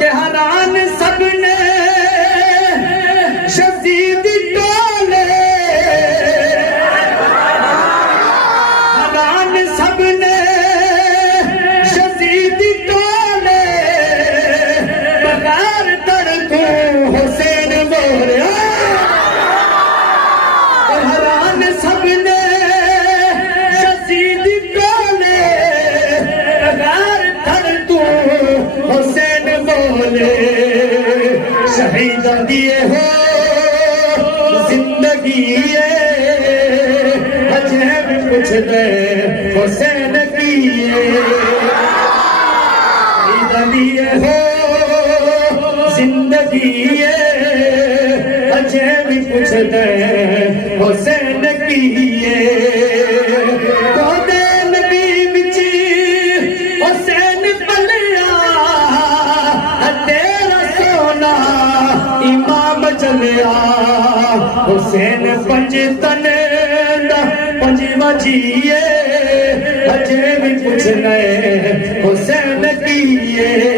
के हरान सबने शजीद टोले, हरान सबने शजीद टोले, बगैर तड़को हुसैन बोले, हरान सबने शजीद टोले, बगैर तड़को हुसैन बोले। शहीद दिए हो जिंदगी अजब कुछ दे हुसैन की, शहीद दिए हो जिंदगी अजब कुछ दे हुसैन की। चलिया हुसैन पंज तने पंजवा जिए अजे भी कुछ नए हुसैन किए।